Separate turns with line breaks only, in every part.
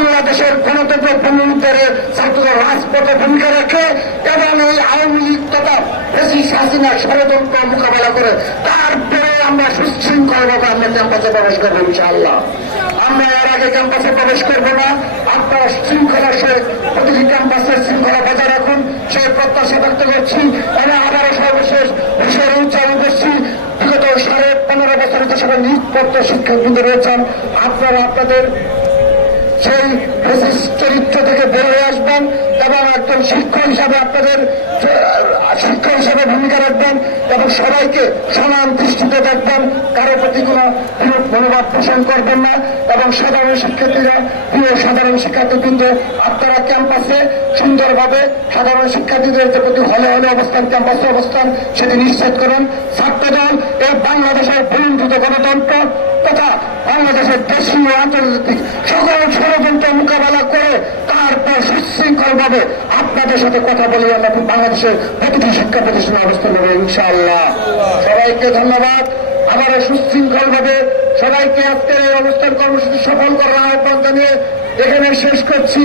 বাংলাদেশের গণতন্ত্র পুনরুদ্ধারে ছাত্ররা রাজপথে ভূমিকা রাখে এবং এই আওয়ামী লীগ তথা বেশি হাসিনা ষড়যন্ত্র মোকাবেলা করে তারপরে আমরা সুশৃঙ্খলভাবে আমরা ক্যাম্পাসে প্রবেশ করব ইনশাআল্লাহ। আমরা এর আগে ক্যাম্পাসে প্রবেশ করব না, আপনারা শৃঙ্খলার সহিত প্রতিটি ক্যাম্পাসের শৃঙ্খলা বজায় রাখুন, সেই প্রত্যাশা ব্যক্ত করছি। আমি আবারও সর্বশেষ বিষয়ের উচ্চারণ করছি। বিগত সাড়ে পনেরো বছরের যে সকল নিয়োগপ্রাপ্ত শিক্ষকবৃন্দ রয়েছেন আপনারা আপনাদের সেই চরিত্র থেকে বেরিয়ে আসবেন এবং একজন শিক্ষক হিসাবে আপনাদের শিক্ষক হিসাবে ভূমিকা রাখবেন এবং সবাইকে সমান দৃষ্টিতে দেখবেন। কারও প্রতি কোনো বিরূপ মনোভাব পোষণ করবেন না এবং সাধারণ শিক্ষার্থীরা, প্রিয় সাধারণ শিক্ষার্থীবৃন্দ, আপনারা ক্যাম্পাসে সুন্দরভাবে সাধারণ শিক্ষার্থীদের যে প্রতি হলে হলে অবস্থান, ক্যাম্পাসে অবস্থান, সেটি নিশ্চিত করুন। ছাত্রদল এই বাংলাদেশের বন্ধুত গণতন্ত্র তথা বাংলাদেশের দেশীয় আন্তর্জাতিক ষড়যন্ত্র মোকাবেলা করে তারপর ভাবে আপনাদের সাথে কথা বলে আমরা বাংলাদেশের প্রতিটি শিক্ষা প্রতিষ্ঠানে অবস্থান নেব, ইনশাআল্লাহ। সবাইকে ধন্যবাদ। আবার সুশৃঙ্খল ভাবে সবাইকে আজকের এই অবস্থান কর্মসূচি সফল করার আহ্বান জানিয়ে এখানে শেষ করছি।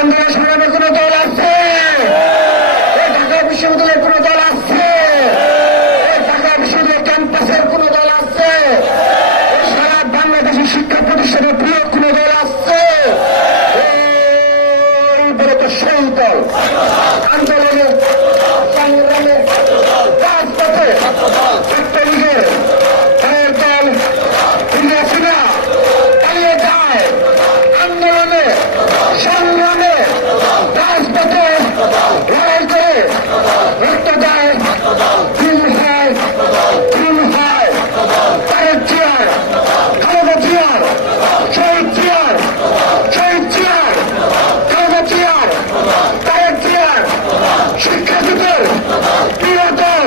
আন্দোলন সংগ্রামের কোন দল আছে? এই ঢাকা বিশ্ববিদ্যালয়ের কোন দল আছে এই ঢাকা বিশ্ববিদ্যালয় ক্যাম্পাসের কোন দল আছে এই সারা বাংলাদেশের শিক্ষা প্রতিষ্ঠানের প্রিয় কোন দল আছে এই বলে তো সেই দল আন্দোলনে সংগ্রামে রাজনীতির প্রিয়তর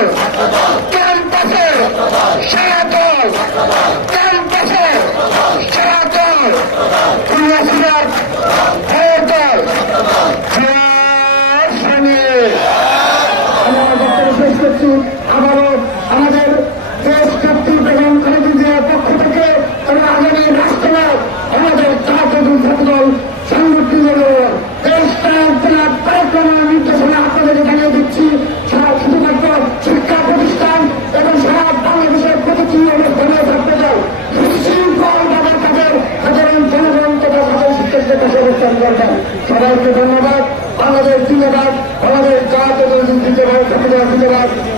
ক্যাম্পাসে সেরাতর ক্যাম্পাসে সেরাতর খুলনা জেলার সবাইকে ধন্যবাদ। আমাদের জিন্দাবাদ। বাংলাদেশ জাতীয় জিন্দাবাদ সংবিধান জিন্দাবাদ